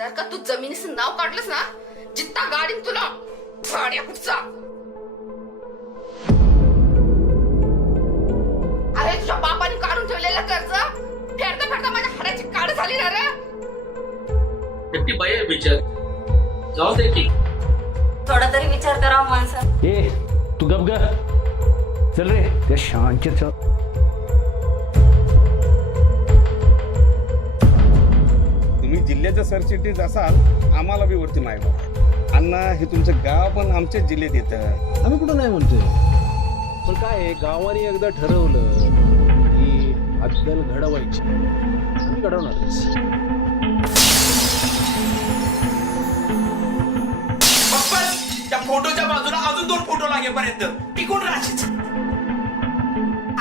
जर का तू जमिनीच नाव काढलंस ना जित्ता गाडीन तुला भाड्या कुठचा अरे तुझ्या बापाने काढून ठेवलेलं कर्ज फेरता फेरता माझ्या हाडाची काढ झाली ना रे. किती बाई आहे बिचार. जाऊ दे की. थोडा तरी विचार करा हो माणसा. ए तू गप ग. चल रे त्या शांत तुम्ही जिल्ह्याचे सरचिटणीस असाल आम्हाला बी वरती माहिती आहे. अण्णा हे तुमचं गाव पण आमच्याच जिल्ह्यात येतं. आम्ही कुठं नाही म्हणतोय? पण काय आहे, गावाने एकदा ठरवलं की अद्दल घडवायची. आम्ही घडवणारच. बस त्या फोटोच्या बाजूला अजून दोन फोटो लागेपर्यंत. टिकून राहायची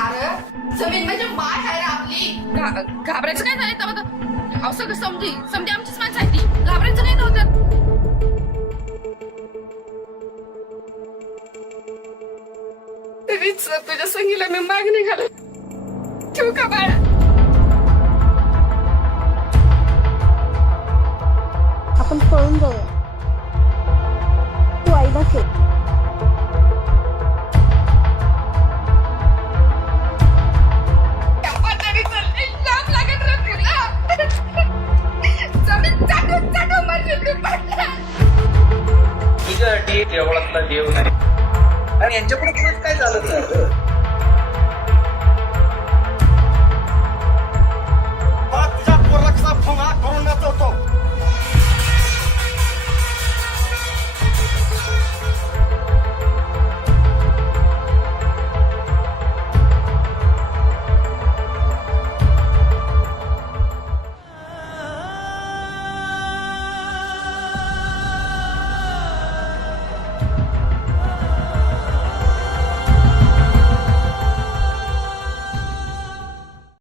अरे जमीन म्हणजे माय आहे घाबरायचं काय झालं तेव्हा? अहो सगळं समजी समजी आमचीच माणसं आहे ती. घाबरायचं नाही नव्हतं तरीच तुझ्या संगीला मी मागणी घालत. ठेवू का बाळा? आपण पळून जाऊया. तू आईला शोध देवळातला देव नाही. आणि यांच्यापुढे पुढे काय झालं तर?